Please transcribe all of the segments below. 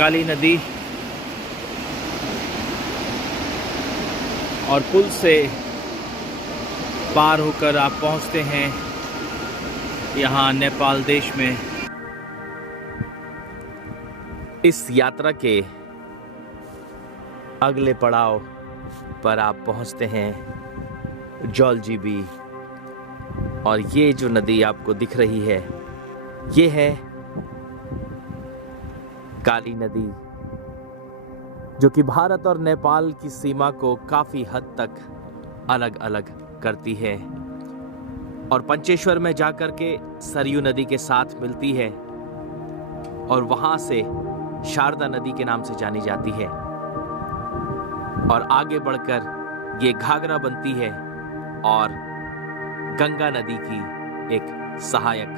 काली नदी और पुल से पार होकर आप पहुंचते हैं यहाँ नेपाल देश में। इस यात्रा के अगले पड़ाव पर आप पहुंचते हैं जलजीबी, और ये जो नदी आपको दिख रही है ये है काली नदी, जो कि भारत और नेपाल की सीमा को काफी हद तक अलग अलग करती है और पंचेश्वर में जाकर के सरयू नदी के साथ मिलती है और वहां से शारदा नदी के नाम से जानी जाती है और आगे बढ़कर ये घाघरा बनती है और गंगा नदी की एक सहायक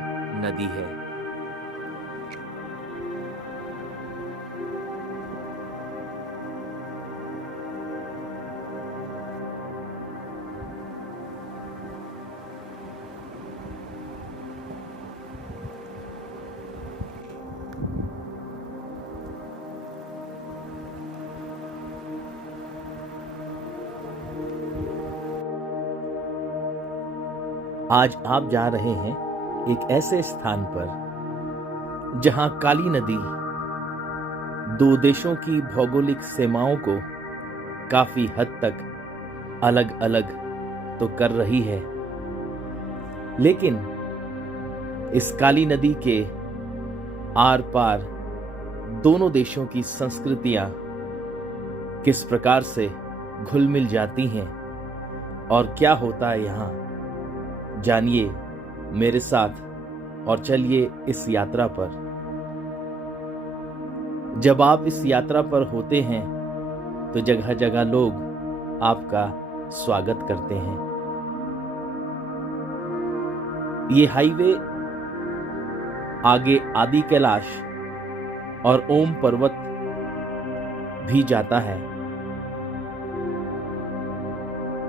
नदी है। आज आप जा रहे हैं एक ऐसे स्थान पर जहां काली नदी दो देशों की भौगोलिक सीमाओं को काफी हद तक अलग अलग तो कर रही है, लेकिन इस काली नदी के आर पार दोनों देशों की संस्कृतियां किस प्रकार से घुल मिल जाती हैं और क्या होता है यहाँ, जानिए मेरे साथ और चलिए इस यात्रा पर। जब आप इस यात्रा पर होते हैं तो जगह जगह लोग आपका स्वागत करते हैं। ये हाईवे आगे आदि कैलाश और ओम पर्वत भी जाता है,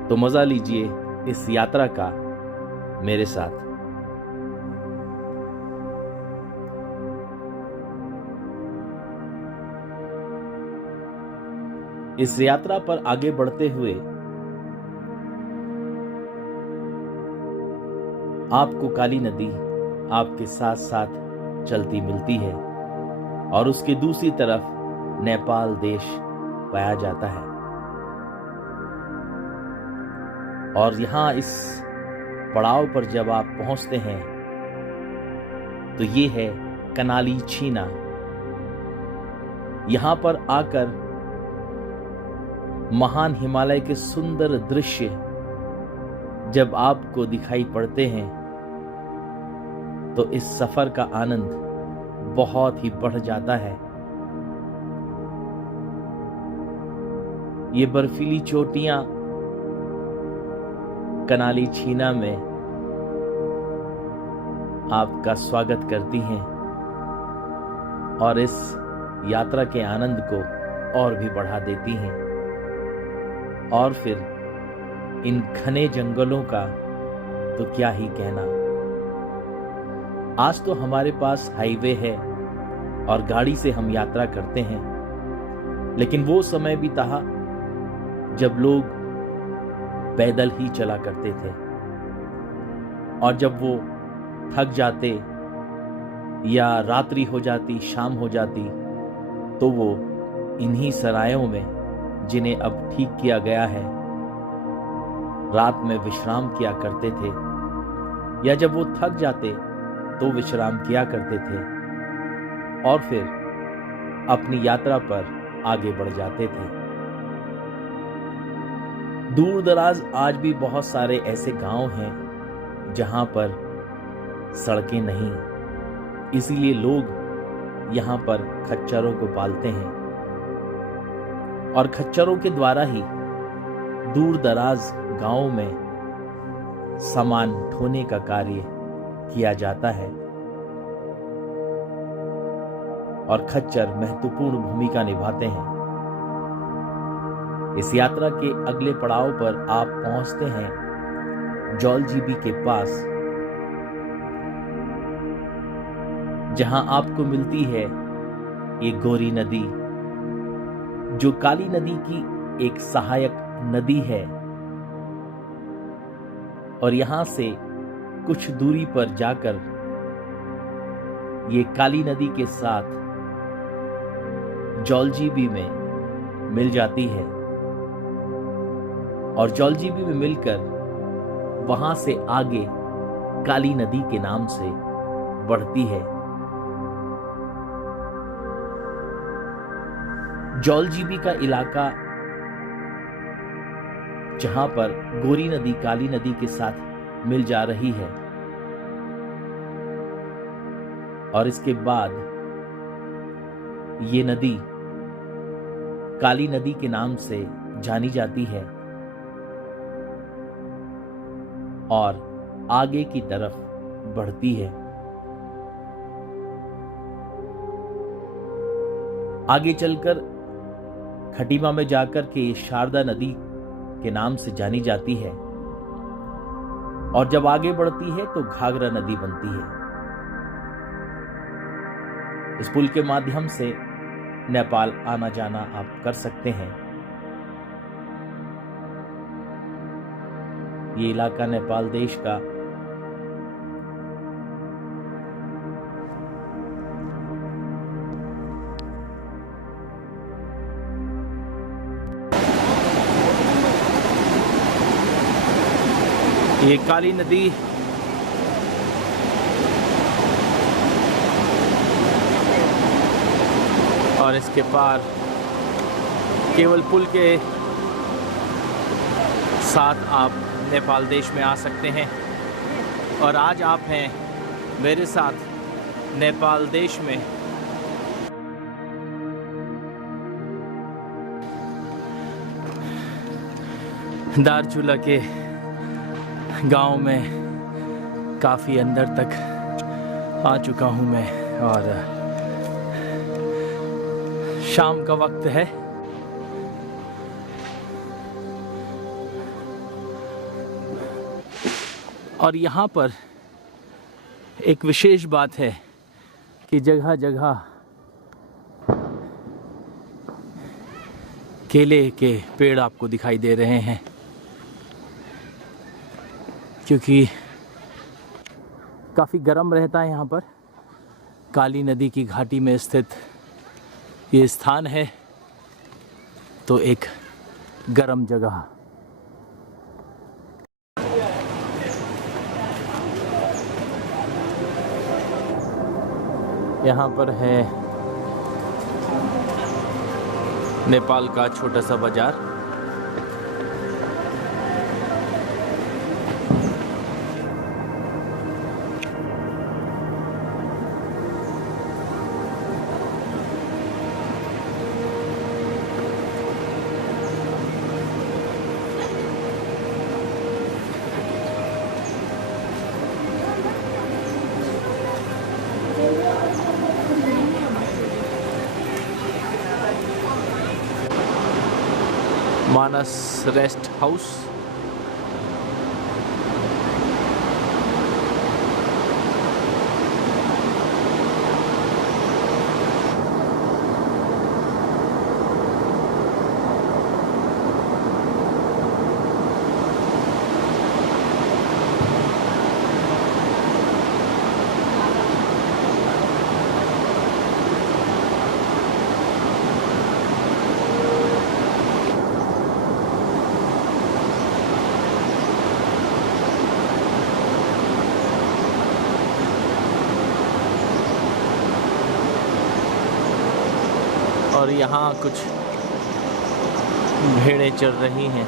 तो मजा लीजिए इस यात्रा का मेरे साथ। इस यात्रा पर आगे बढ़ते हुए आपको काली नदी आपके साथ साथ चलती मिलती है और उसके दूसरी तरफ नेपाल देश पाया जाता है। और यहां इस पड़ाव पर जब आप पहुंचते हैं तो ये है कनाली छीना। यहां पर आकर महान हिमालय के सुंदर दृश्य जब आपको दिखाई पड़ते हैं तो इस सफर का आनंद बहुत ही बढ़ जाता है। ये बर्फीली चोटियां कनाली छीना में आपका स्वागत करती हैं और इस यात्रा के आनंद को और भी बढ़ा देती हैं। और फिर इन घने जंगलों का तो क्या ही कहना। आज तो हमारे पास हाईवे है और गाड़ी से हम यात्रा करते हैं, लेकिन वो समय भी था जब लोग पैदल ही चला करते थे और जब वो थक जाते या रात्रि हो जाती, शाम हो जाती, तो वो इन्हीं सरायों में, जिन्हें अब ठीक किया गया है, रात में विश्राम किया करते थे, या जब वो थक जाते तो विश्राम किया करते थे और फिर अपनी यात्रा पर आगे बढ़ जाते थे। दूर दराज आज भी बहुत सारे ऐसे गांव हैं जहां पर सड़कें नहीं, इसीलिए लोग यहां पर खच्चरों को पालते हैं और खच्चरों के द्वारा ही दूर दराज गांवों में सामान ढोने का कार्य किया जाता है और खच्चर महत्वपूर्ण भूमिका निभाते हैं। इस यात्रा के अगले पड़ाव पर आप पहुंचते हैं जलजीबी के पास, जहां आपको मिलती है ये गोरी नदी, जो काली नदी की एक सहायक नदी है, और यहां से कुछ दूरी पर जाकर ये काली नदी के साथ जौलजीबी में मिल जाती है, और जौलजीबी में मिलकर वहां से आगे काली नदी के नाम से बढ़ती है। जौलजीबी का इलाका, जहां पर गोरी नदी काली नदी के साथ मिल जा रही है, और इसके बाद ये नदी काली नदी के नाम से जानी जाती है, और आगे की तरफ बढ़ती है। आगे चलकर खटीमा में जाकर के शारदा नदी के नाम से जानी जाती है, और जब आगे बढ़ती है तो घाघरा नदी बनती है। इस पुल के माध्यम से नेपाल आना जाना आप कर सकते हैं। ये इलाका नेपाल देश का ये काली नदी और इसके पार केवल पुल के साथ आप नेपाल देश में आ सकते हैं। और आज आप हैं मेरे साथ नेपाल देश में। दार्चुला के गांव में काफ़ी अंदर तक आ चुका हूं मैं, और शाम का वक्त है। और यहाँ पर एक विशेष बात है कि जगह जगह केले के पेड़ आपको दिखाई दे रहे हैं, क्योंकि काफ़ी गर्म रहता है यहाँ पर। काली नदी की घाटी में स्थित ये स्थान है, तो एक गर्म जगह। यहाँ पर है नेपाल का छोटा सा बाजार। मानस रेस्ट हाउस। और यहाँ कुछ भेड़ें चल रही हैं।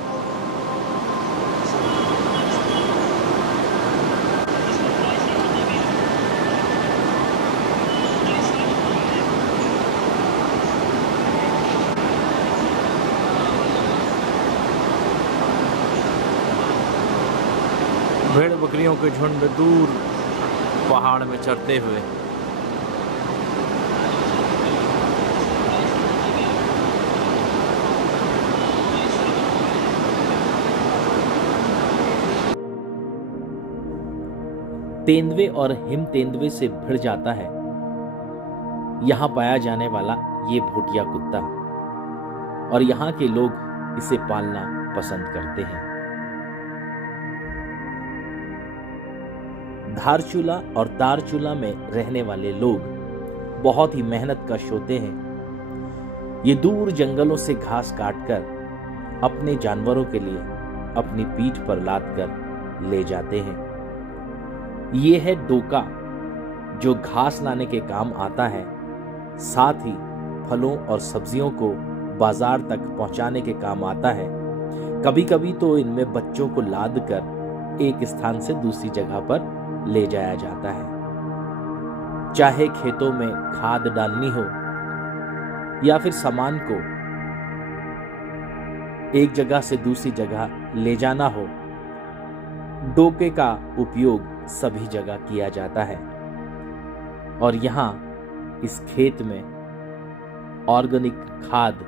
भेड़ बकरियों के झुंड दूर पहाड़ में चरते हुए। तेंदुए और हिम तेंदुए से भिड़ जाता है। यहाँ पाया जाने वाला ये भूटिया कुत्ता, और यहाँ के लोग इसे पालना पसंद करते हैं। धारचूला और तारचूला में रहने वाले लोग बहुत ही मेहनत कश होते हैं। ये दूर जंगलों से घास काटकर अपने जानवरों के लिए अपनी पीठ पर लाद कर ले जाते हैं। ये है डोका, जो घास लाने के काम आता है, साथ ही फलों और सब्जियों को बाजार तक पहुंचाने के काम आता है। कभी कभी तो इनमें बच्चों को लाद कर एक स्थान से दूसरी जगह पर ले जाया जाता है। चाहे खेतों में खाद डालनी हो या फिर सामान को एक जगह से दूसरी जगह ले जाना हो, डोके का उपयोग सभी जगह किया जाता है। और यहाँ इस खेत में ऑर्गेनिक खाद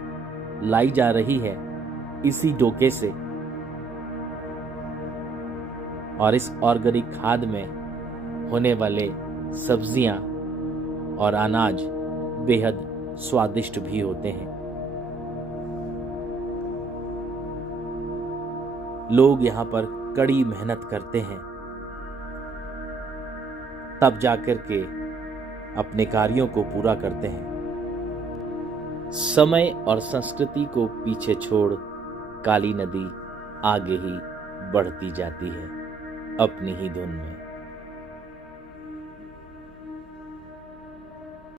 लाई जा रही है इसी डोके से, और इस ऑर्गेनिक खाद में होने वाले सब्जियां और अनाज बेहद स्वादिष्ट भी होते हैं। लोग यहाँ पर कड़ी मेहनत करते हैं, तब जाकर के अपने कार्यों को पूरा करते हैं। समय और संस्कृति को पीछे छोड़ काली नदी आगे ही बढ़ती जाती है अपनी ही धुन में।